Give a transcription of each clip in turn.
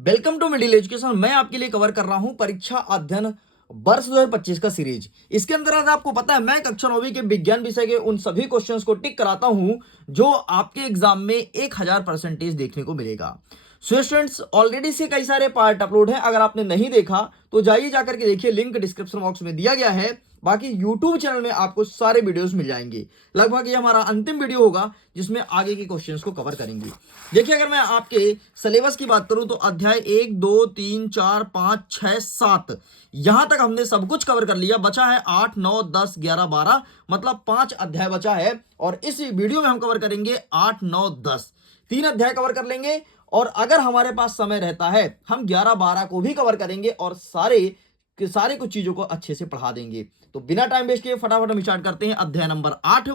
Welcome to middle education. मैं आपके लिए कवर कर रहा हूं परीक्षा अध्ययन वर्ष 2025 का सीरीज। इसके अंदर आज आपको पता है मैं कक्षा 9वीं के विज्ञान विषय के उन सभी क्वेश्चंस को टिक कराता हूं जो आपके एग्जाम में 1000% देखने को मिलेगा। सो स्टूडेंट्स, ऑलरेडी से कई सारे पार्ट अपलोड हैं। अगर आपने नहीं देखा तो जाइए जाकर के देखिए, लिंक डिस्क्रिप्शन बॉक्स में दिया गया है। बाकी यूट्यूब चैनल में आपको सारे वीडियोस मिल जाएंगे। लगभग ये हमारा अंतिम वीडियो होगा जिसमें आगे के क्वेश्चंस को कवर करेंगे। देखिए, अगर मैं आपके सिलेबस की बात करूं तो अध्याय 1, 2, 3, 4, 5, 6, 7 यहां तक हमने सब कुछ कवर कर लिया। बचा है 8, 9, 10, 11, 12, मतलब 5 अध्याय बचा है। और इस वीडियो में हम कवर करेंगे 8, 9, 10, 3 अध्याय कवर कर लेंगे। और अगर हमारे पास समय रहता है हम 11, 12 को भी कवर करेंगे और सारे कुछ चीजों को अच्छे से पढ़ा देंगे। तो बिना टाइम वेस्ट किए फटाफट हम स्टार्ट करते हैं। अध्याय नंबर 8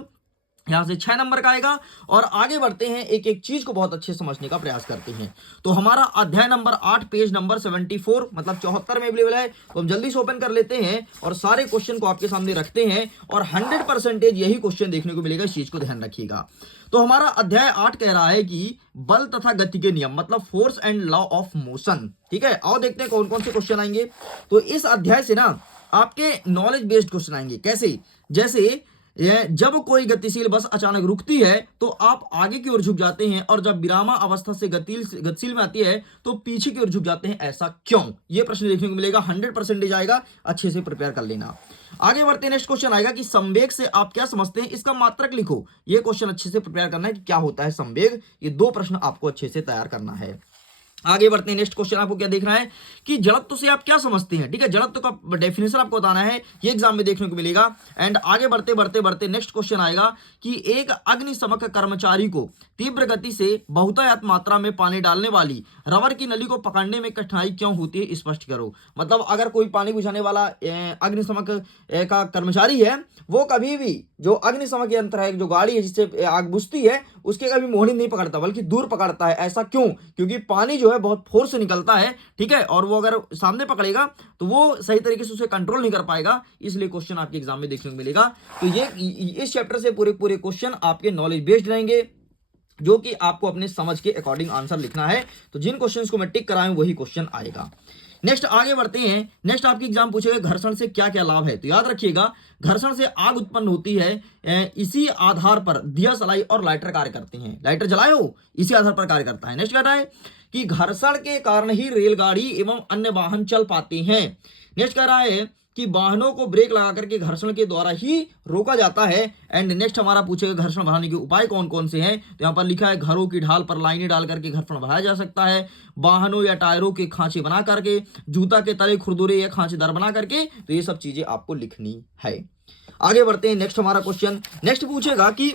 यहां से 6 नंबर का आएगा और आगे बढ़ते हैं, एक एक चीज को बहुत अच्छे से समझने का प्रयास करते हैं। तो हमारा अध्याय नंबर 8 पेज नंबर 74 मतलब 74 में अवेलेबल है। तो हम जल्दी से ओपन कर लेते हैं और सारे क्वेश्चन को आपके सामने रखते हैं और 100% यही क्वेश्चन देखने को मिलेगा। इस चीज को ध्यान रखिएगा। तो हमारा अध्याय 8 कह रहा है कि बल तथा गति के नियम, मतलब force and law of motion. ठीक है, आओ देखते हैं कौन कौन से क्वेश्चन आएंगे। तो इस अध्याय से ना आपके नॉलेज बेस्ड क्वेश्चन आएंगे। कैसे? जैसे जब कोई गतिशील बस अचानक रुकती है तो आप आगे की ओर झुक जाते हैं, और जब विरामा अवस्था से गतिशील में आती है तो पीछे की ओर झुक जाते हैं, ऐसा क्यों? ये प्रश्न देखने को मिलेगा। 100% आएगा, अच्छे से प्रिपेयर कर लेना। आगे बढ़ते हैं, नेक्स्ट क्वेश्चन आएगा कि संवेग से आप क्या समझते हैं, इसका मात्रक लिखो। ये क्वेश्चन अच्छे से प्रिपेयर करना है कि क्या होता है संवेग। ये 2 प्रश्न आपको अच्छे से तैयार करना है। आगे बढ़ते हैं, नेक्स्ट क्वेश्चन आपको क्या देखना है कि जड़त्व से आप क्या समझते हैं। ठीक है, जड़त्व का डेफिनेशन आपको बताना है, ये एग्जाम में देखने को मिलेगा। एंड आगे बढ़ते बढ़ते बढ़ते नेक्स्ट क्वेश्चन आएगा कि एक अग्निशमक कर्मचारी को तीव्र गति से बहुतायत मात्रा में पानी डालने वाली रबर की नली को पकड़ने में कठिनाई क्यों होती है, स्पष्ट करो। मतलब अगर कोई पानी बुझाने वाला अग्निशमक का कर्मचारी है, वो कभी भी जो अग्निशमक यंत्र है, जो गाड़ी है जिससे आग बुझती है, उसके कभी मोहनी नहीं पकड़ता बल्कि दूर पकड़ता है। ऐसा क्यों? क्योंकि पानी जो है बहुत फोर्स से निकलता है। ठीक है, और वो अगर सामने पकड़ेगा तो वो सही तरीके से उसे कंट्रोल नहीं कर पाएगा। इसलिए क्वेश्चन आपके एग्जाम में देखने को मिलेगा। तो ये इस चैप्टर से पूरे पूरे क्वेश्चन आपके नॉलेज बेस्ड रहेंगे, जो कि आपको अपने समझ के अकॉर्डिंग आंसर लिखना है। तो जिन क्वेश्चंस को मैं टिक कराऊं वही क्वेश्चन आएगा। नेक्स्ट आगे बढ़ते हैं। नेक्स्ट आपकी एग्जाम पूछेगा घर्षण से क्या क्या लाभ है। तो याद रखिएगा, घर्षण से आग उत्पन्न होती है। इसी आधार पर दिया सलाई और लाइटर कार्य करते हैं। लाइटर जलाए हो, इसी आधार पर कार्य करता है। नेक्स्ट कहता है कि घर्षण के कारण ही रेलगाड़ी एवं अन्य वाहन चल पाते हैं। नेक्स्ट कह रहा है कि वाहनों को ब्रेक लगा करके घर्षण के द्वारा ही रोका जाता है। एंड नेक्स्ट हमारा पूछेगा घर्षण बढ़ाने के उपाय कौन कौन से हैं। तो यहाँ पर लिखा है घरों की ढाल पर लाइनें डाल करके घर्षण बढ़ाया जा सकता है, वाहनों या टायरों के खांचे बना करके, जूता के तले खुरदुरे या खांचेदार बना करके। तो ये सब चीजें आपको लिखनी है। आगे बढ़ते हैं, नेक्स्ट हमारा क्वेश्चन नेक्स्ट पूछेगा कि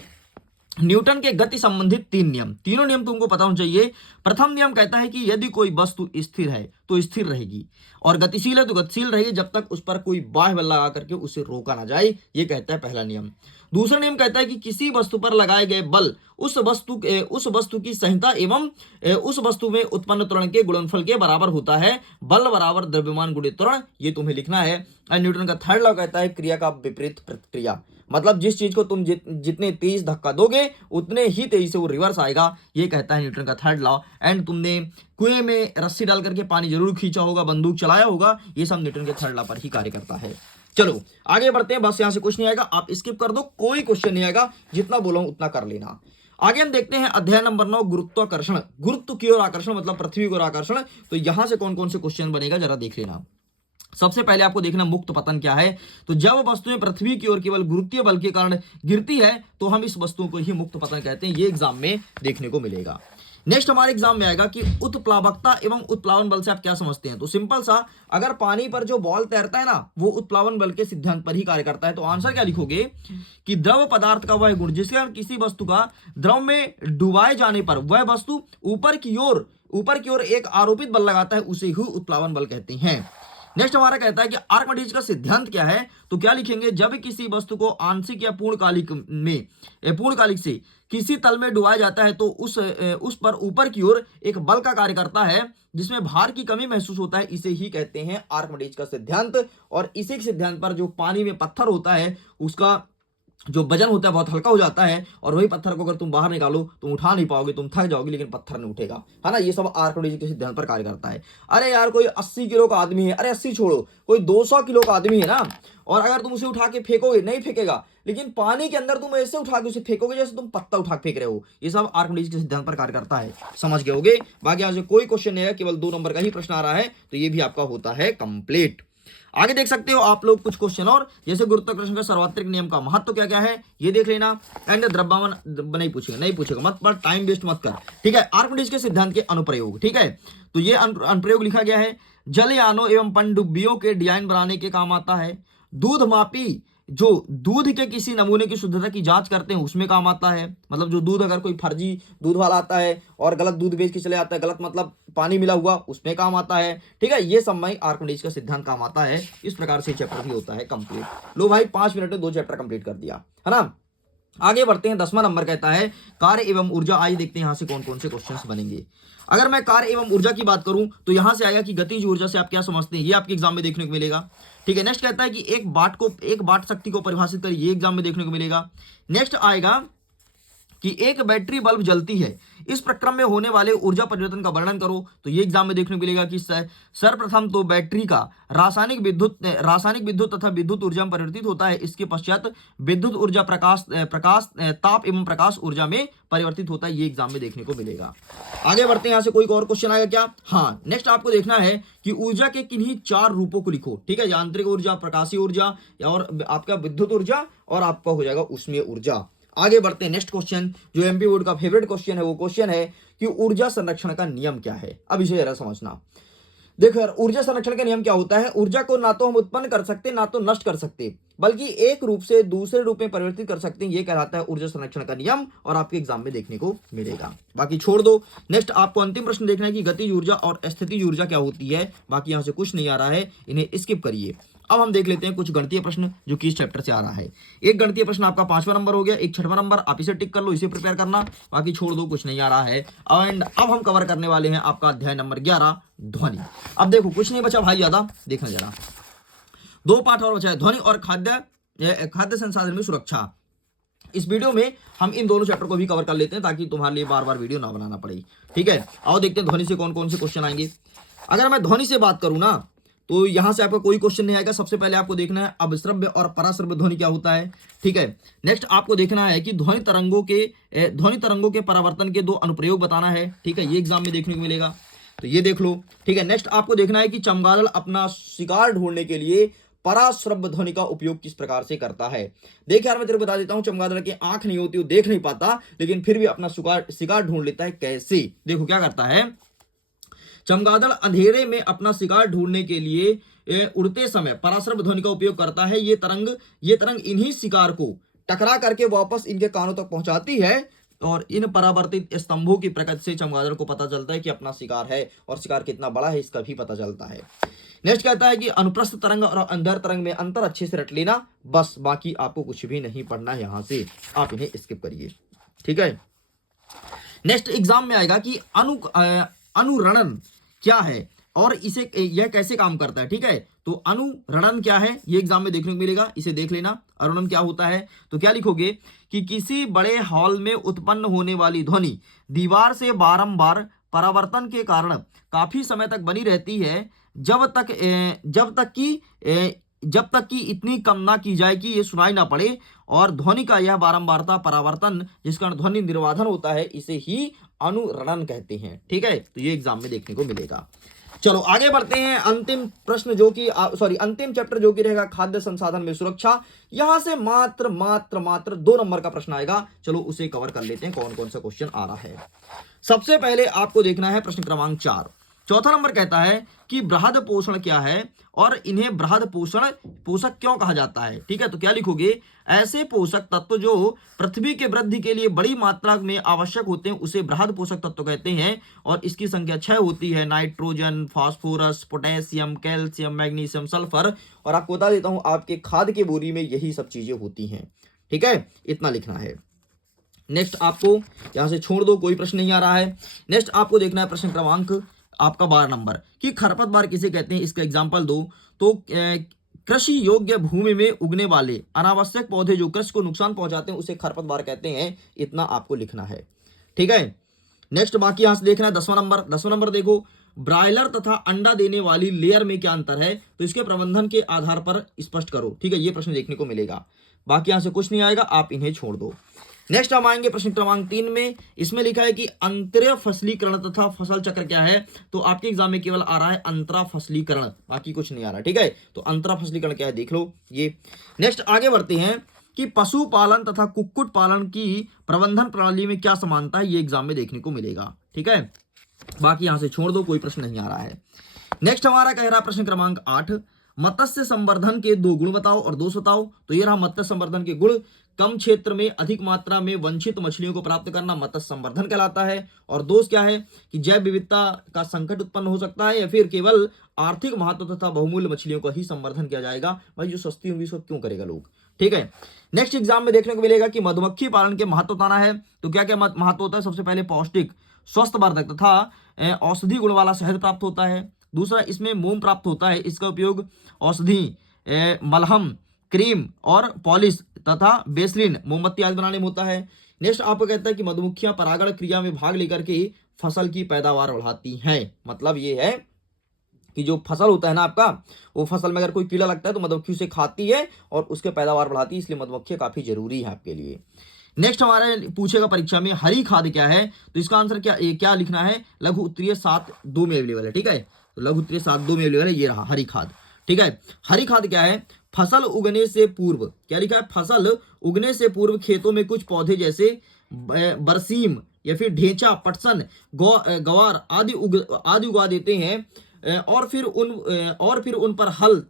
न्यूटन के गति संबंधित 3 नियम। तीनों नियम तुमको पता होना चाहिए। प्रथम नियम कहता है कि यदि कोई वस्तु स्थिर है तो स्थिर रहेगी, और गतिशील है तो गतिशील रहेगी जब तक उस पर कोई बाह्य बल लगा करके उसे रोका ना जाए। ये कहता है पहला नियम। दूसरा नियम कहता है कि किसी वस्तु पर लगाए गए बल उस वस्तु की संहिता एवं उस वस्तु में उत्पन्न त्वरण के गुणनफल के बराबर होता है। बल बराबर द्रव्यमान गुणित त्वरण, ये तुम्हें लिखना है। और न्यूटन का थर्ड लॉ कहता है क्रिया का विपरीत प्रतिक्रिया, मतलब जिस चीज को तुम जितने तेज धक्का दोगे उतने ही तेजी से वो रिवर्स आएगा। ये कहता है न्यूटन का थर्ड लॉ। एंड तुमने कुएं में रस्सी डाल करके पानी जरूर खींचा होगा, बंदूक चलाया होगा, ये सब न्यूटन के थर्ड लॉ पर ही कार्य करता है। चलो आगे बढ़ते हैं। बस यहां से कुछ नहीं आएगा, आप स्किप कर दो, कोई क्वेश्चन नहीं आएगा। जितना बोला उतना कर लेना। आगे हम देखते हैं अध्याय नंबर 9 गुरुत्वाकर्षण। गुरुत्व की ओर आकर्षण मतलब पृथ्वी की ओर आकर्षण। तो यहां से कौन कौन से क्वेश्चन बनेगा जरा देख लेना। सबसे पहले आपको देखना मुक्त पतन क्या है। तो जब वस्तुएं पृथ्वी की ओर केवल गुरुत्वीय बल के कारण गिरती है तो हम इस वस्तु को ही मुक्त पतन कहते हैं। ये एग्जाम में देखने को मिलेगा। नेक्स्ट हमारे एग्जाम में आएगा कि उत्प्लावकता एवं उत्प्लावन बल से आप क्या समझते हैं। तो सिंपल सा, अगर पानी पर जो बॉल तैरता है ना, वो उत्प्लावन बल के सिद्धांत पर ही कार्य करता है। तो आंसर क्या लिखोगे कि द्रव पदार्थ का वह गुण जिसके कारण किसी वस्तु का द्रव में डुबाए जाने पर वह वस्तु ऊपर की ओर एक आरोपित बल लगाता है, उसे ही उत्प्लावन बल कहते हैं। नेक्स्ट हमारा कहता है कि आर्कमिडीज का सिद्धांत क्या है। तो क्या लिखेंगे, जब किसी वस्तु को आंशिक या पूर्णकालिक से किसी तल में डुबाया जाता है तो उस पर ऊपर की ओर एक बल का कार्य करता है जिसमें भार की कमी महसूस होता है। इसे ही कहते हैं आर्कमिडीज का सिद्धांत। और इसी के सिद्धांत पर जो पानी में पत्थर होता है उसका जो वजन होता है बहुत हल्का हो जाता है, और वही पत्थर को अगर तुम बाहर निकालो तुम उठा नहीं पाओगे, तुम थक जाओगे, लेकिन पत्थर नहीं उठेगा, है ना। ये सब आर्किमिडीज के सिद्धांत पर कार्य करता है। अरे यार कोई 80 किलो का आदमी है, अरे 80 छोड़ो, कोई 200 किलो का आदमी है ना, और अगर तुम उसे उठा के फेंकोगे नहीं फेंकेगा, लेकिन पानी के अंदर तुम ऐसे उठा के उसे फेंकोगे जैसे तुम पत्ता उठा के फेंक रहे हो। ये सब आर्किमिडीज के सिद्धांत पर कार्य करता है, समझ गए होगे। बाकी यहाँ से कोई क्वेश्चन नहीं है, केवल 2 नंबर का ही प्रश्न आ रहा है, तो ये भी आपका होता है कंप्लीट। आगे देख सकते हो आप लोग कुछ क्वेश्चन और, जैसे गुरुत्वाकर्षण का सर्वात्रिक नियम का महत्व क्या क्या है ये देख लेना। एंड द्रव्यमान नहीं पूछेगा मत, पर टाइम वेस्ट मत कर, ठीक है। आर्किमिडीज के सिद्धांत के अनुप्रयोग, ठीक है। तो ये अनुप्रयोग लिखा गया है, जलयानों एवं पनडुब्बियों के डिजाइन बनाने के काम आता है। दूध मापी, जो दूध के किसी नमूने की शुद्धता की जांच करते हैं उसमें काम आता है। मतलब जो दूध, अगर कोई फर्जी दूध वाला आता है और गलत दूध बेच के चले आता है, गलत मतलब पानी मिला हुआ, उसमें काम आता है, ठीक है। ये सब में आर्किमिडीज का सिद्धांत काम आता है। इस प्रकार से चैप्टर भी होता है कंप्लीट। लो भाई 5 मिनट में 2 चैप्टर कंप्लीट कर दिया, है ना। आगे बढ़ते हैं, 10वां नंबर कहता है कार्य एवं ऊर्जा। आइए देखते हैं यहाँ से कौन कौन से क्वेश्चंस बनेंगे। अगर मैं कार्य एवं ऊर्जा की बात करूं तो यहां से आएगा कि गतिज ऊर्जा से आप क्या समझते हैं, ये आपके एग्जाम में देखने को मिलेगा, ठीक है। नेक्स्ट कहता है कि एक वाट शक्ति को परिभाषित करिए, ये एग्जाम में देखने को मिलेगा। नेक्स्ट आएगा कि एक बैटरी बल्ब जलती है, इस प्रक्रम में होने वाले ऊर्जा परिवर्तन का वर्णन करो, तो ये एग्जाम में देखने को मिलेगा कि सर्वप्रथम तो बैटरी का रासायनिक विद्युत तथा विद्युत ऊर्जा में परिवर्तित होता है। इसके पश्चात विद्युत ऊर्जा ताप एवं प्रकाश ऊर्जा में परिवर्तित होता है, ये एग्जाम में देखने को मिलेगा। आगे बढ़ते हैं, यहाँ से कोई और क्वेश्चन आएगा क्या। हाँ, नेक्स्ट आपको देखना है कि ऊर्जा के किन्हीं 4 रूपों को लिखो, ठीक है। यांत्रिक ऊर्जा, प्रकाशीय ऊर्जा, और आपका विद्युत ऊर्जा, और आपका हो जाएगा उसमें ऊर्जा। आगे बढ़ते हैं, नेक्स्ट क्वेश्चन जो एमपी बोर्ड का फेवरेट क्वेश्चन है, वो क्वेश्चन है कि ऊर्जा संरक्षण का नियम क्या है। अब इसे जरा समझना। देखो यार, ऊर्जा संरक्षण का नियम क्या होता है। ऊर्जा को ना तो हम उत्पन्न कर सकते ना तो नष्ट कर सकते, बल्कि एक रूप से दूसरे रूप में परिवर्तित कर सकते हैं, ये कहलाता है ऊर्जा संरक्षण का नियम, और आपके एग्जाम में देखने को मिलेगा। बाकी छोड़ दो। नेक्स्ट आपको अंतिम प्रश्न देखना है कि गतिज ऊर्जा और स्थितिज ऊर्जा क्या होती है। बाकी यहां से कुछ नहीं आ रहा है, इन्हें स्किप करिए। अब हम देख लेते हैं कुछ गणितीय प्रश्न जो कि इस चैप्टर से आ रहा है। एक गणितीय प्रश्न आपका 5वां नंबर हो गया, एक 6वां नंबर, आप इसे टिक कर लो, इसे प्रिपेयर करना। बाकी छोड़ दो, कुछ नहीं आ रहा है। एंड अब हम कवर करने वाले हैं आपका अध्याय नंबर 11, ध्वनि। अब देखो कुछ नहीं बचा भाई ज्यादा, देखना जरा, 2 पार्ट और बचा है, ध्वनि और खाद्य संसाधन में सुरक्षा। इस वीडियो में हम इन दोनों चैप्टर को भी कवर कर लेते हैं, ताकि तुम्हारे लिए बार बार वीडियो ना बनाना पड़े, ठीक है। आओ देखते हैं ध्वनि से कौन कौन से क्वेश्चन आएंगे। अगर मैं ध्वनि से बात करूं ना, तो यहां से आपका कोई क्वेश्चन नहीं आएगा। सबसे पहले आपको देखना है अवश्रव्य और पराश्रव्य ध्वनि क्या होता है, ठीक है। नेक्स्ट आपको देखना है कि ध्वनि तरंगों के परावर्तन के 2 अनुप्रयोग बताना है, ठीक है। ये एग्जाम में देखने को मिलेगा, तो ये देख लो, ठीक है। नेक्स्ट आपको देखना है कि चमगादड़ अपना शिकार ढूंढने के लिए पराश्रव्य ध्वनि का उपयोग किस प्रकार से करता है। देख यार, मैं तेरे को बता देता हूं, चमगादड़ की आंख नहीं होती, वो देख नहीं पाता, लेकिन फिर भी अपना शिकार ढूंढ लेता है। कैसे, देखो क्या करता है। चमगादड़ अंधेरे में अपना शिकार ढूंढने के लिए उड़ते समय पराश्रव्य ध्वनि का उपयोग करता है। ये तरंग इन्हीं शिकार को टकरा करके वापस इनके कानों तक पहुंचाती है, और इन परावर्तित स्तंभों की प्रकृति से चमगादड़ को पता चलता है कि अपना शिकार है, और शिकार कितना बड़ा है इसका भी पता चलता है। नेक्स्ट कहता है कि अनुप्रस्थ तरंग और अंदर तरंग में अंतर अच्छे से रट लेना, बस, बाकी आपको कुछ भी नहीं पढ़ना है, यहां से आप इन्हें स्किप करिए, ठीक है। नेक्स्ट एग्जाम में आएगा कि अनुरणन क्या है और इसे यह कैसे काम करता है, ठीक है। तो अनुरणन क्या है, ये एग्जाम में देखने को मिलेगा, इसे देख लेना। अनुरणन क्या होता है, तो क्या लिखोगे कि किसी बड़े हॉल में उत्पन्न होने वाली ध्वनि दीवार से बारंबार परावर्तन के कारण काफी समय तक बनी रहती है, जब तक कि इतनी कम ना की जाए कि ये सुनाई ना पड़े, और ध्वनि का यह बारंबारता परावर्तन जिसका ध्वनि निर्वाधन होता है, इसे ही अनुरणन कहते हैं, ठीक है। तो ये एग्जाम में देखने को मिलेगा। चलो आगे बढ़ते हैं, अंतिम प्रश्न जो कि अंतिम चैप्टर जो कि रहेगा खाद्य संसाधन में सुरक्षा। यहां से मात्र 2 नंबर का प्रश्न आएगा। चलो उसे कवर कर लेते हैं, कौन कौन सा क्वेश्चन आ रहा है। सबसे पहले आपको देखना है प्रश्न क्रमांक 4। चौथा नंबर कहता है कि बृहद पोषण क्या है और इन्हें बृहद पोषक क्यों कहा जाता है, ठीक है। तो क्या लिखोगे, ऐसे पोषक तत्व जो पृथ्वी के वृद्धि के लिए बड़ी मात्रा में आवश्यक होते हैं उसे बृहद पोषक तत्व कहते हैं, और इसकी संख्या 6 होती है। Nitrogen, phosphorus, potassium, calcium, magnesium, sulphur, और आपको बता देता हूं आपके खाद के बोरी में यही सब चीजें होती हैं, ठीक है। इतना लिखना है। नेक्स्ट आपको यहां से छोड़ दो, कोई प्रश्न नहीं आ रहा है। नेक्स्ट आपको देखना है प्रश्न क्रमांक आपका 12 नंबर कि खरपतवार किसे कहते हैं, इसका एग्जाम्पल दो। तो कृषि योग्य भूमि में उगने वाले अनावश्यक पौधे जो कृषि को नुकसान पहुंचाते हैं उसे खरपतवार कहते हैं। इतना आपको लिखना है, ठीक है। नेक्स्ट बाकी यहां से देखना है 10वां नंबर देखो, ब्रायलर तथा अंडा देने वाली लेयर में क्या अंतर है, तो इसके प्रबंधन के आधार पर स्पष्ट करो, ठीक है। ये प्रश्न देखने को मिलेगा, बाकी यहां से कुछ नहीं आएगा, आप इन्हें छोड़ दो। नेक्स्ट हम आएंगे प्रश्न क्रमांक 3 में। इसमें लिखा है कि अंतर्य फसलीकरण तथा फसल चक्र क्या है, तो आपके एग्जाम में केवल आ रहा है अंतरा फसलीकरण, बाकी कुछ नहीं आ रहा, ठीक है। तो अंतरा फसलीकरण क्या है देख लो ये। नेक्स्ट आगे बढ़ते हैं कि पशुपालन तथा कुक्कुट पालन की प्रबंधन प्रणाली में क्या समानता है, ये एग्जाम में देखने को मिलेगा, ठीक है। बाकी यहां से छोड़ दो, कोई प्रश्न नहीं आ रहा है। नेक्स्ट हमारा कह रहा प्रश्न क्रमांक 8, मत्स्य संवर्धन के 2 गुण बताओ और दोष बताओ। तो ये रहा मत्स्य संवर्धन के गुण, कम क्षेत्र में अधिक मात्रा में वंचित मछलियों को प्राप्त करना मत्स्य संवर्धन कहलाता है। और दोष क्या है कि जैव विविधता का संकट उत्पन्न हो सकता है, या फिर केवल आर्थिक महत्व तथा बहुमूल्य मछलियों का ही संवर्धन किया जाएगा। भाई जो सस्ती होंगी उसको क्यों करेगा लोग, ठीक है। नेक्स्ट एग्जाम में देखने को मिलेगा कि मधुमक्खी पालन के महत्व बताना है। तो क्या क्या महत्व होता है, सबसे पहले पौष्टिक, स्वस्थवर्धक तथा औषधि गुण वाला शहद प्राप्त होता है। दूसरा, इसमें मोम प्राप्त होता है, इसका उपयोग औषधि, मलहम, क्रीम और पॉलिश तथा बेसलिन, मोमबत्ती आदि बनाने में होता है। नेक्स्ट आपको कहता है कि मधुमक्खियां परागण क्रिया में भाग लेकर के फसल की पैदावार बढ़ाती हैं। मतलब ये है कि जो फसल होता है ना आपका, वो फसल में अगर कोई कीड़ा लगता है तो मधुमक्खी उसे खाती है और उसके पैदावार बढ़ाती है, इसलिए मधुमक्खियां काफी जरूरी है आपके लिए। नेक्स्ट हमारे पूछेगा परीक्षा में हरी खाद क्या है, तो इसका आंसर क्या लिखना है, लघु उत्तरीय 7(2) में अवेलेबल है, ठीक है। तो लघु उत्तरीय 7(2) में अवेलेबल है, ये रहा हरी खाद, ठीक है। हरी खाद क्या है, फसल उगने से पूर्व, क्या लिखा है, फसल उगने से पूर्व खेतों में कुछ पौधे जैसे बरसीम या फिर ढेंचा, पटसन, गवार आदि उगा देते हैं, और फिर उन पर हल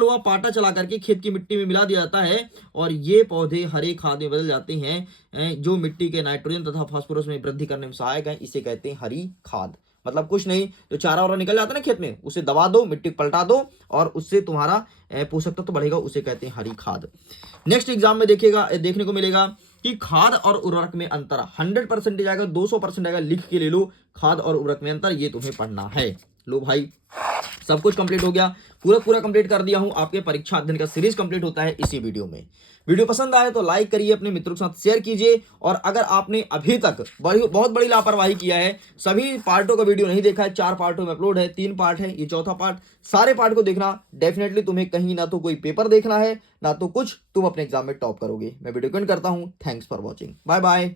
व पाटा चला करके खेत की मिट्टी में मिला दिया जाता है, और ये पौधे हरे खाद में बदल जाते हैं, जो मिट्टी के नाइट्रोजन तथा फास्फोरस में वृद्धि करने में सहायक है। इसे कहते हैं हरी खाद। मतलब कुछ नहीं, तो चारा वारा निकल जाता है ना खेत में, उसे दबा दो, मिट्टी पलटा दो और उससे तुम्हारा पोषक तत्व बढ़ेगा, उसे कहते हैं हरी खाद। नेक्स्ट एग्जाम में देखने को मिलेगा कि खाद और उर्वरक में अंतर 100% आएगा, 200% आएगा, लिख के ले लो, खाद और उर्वरक में अंतर, ये तुम्हें पढ़ना है। लो भाई, सब कुछ कंप्लीट हो गया, पूरा कंप्लीट कर दिया हूं। आपके परीक्षा अध्ययन का सीरीज कंप्लीट होता है इसी वीडियो में। वीडियो पसंद आए तो लाइक करिए, अपने मित्रों के साथ शेयर कीजिए, और अगर आपने अभी तक बहुत बड़ी लापरवाही किया है, सभी पार्टों का वीडियो नहीं देखा है, 4 पार्टों में अपलोड है, 3 पार्ट है, ये चौथा पार्ट, सारे पार्ट को देखना। डेफिनेटली तुम्हें कहीं ना तो कोई पेपर देखना है, ना तो कुछ तुम अपने एग्जाम में टॉप करोगे। मैं वीडियो एंड करता हूं। Thanks for watching, bye bye.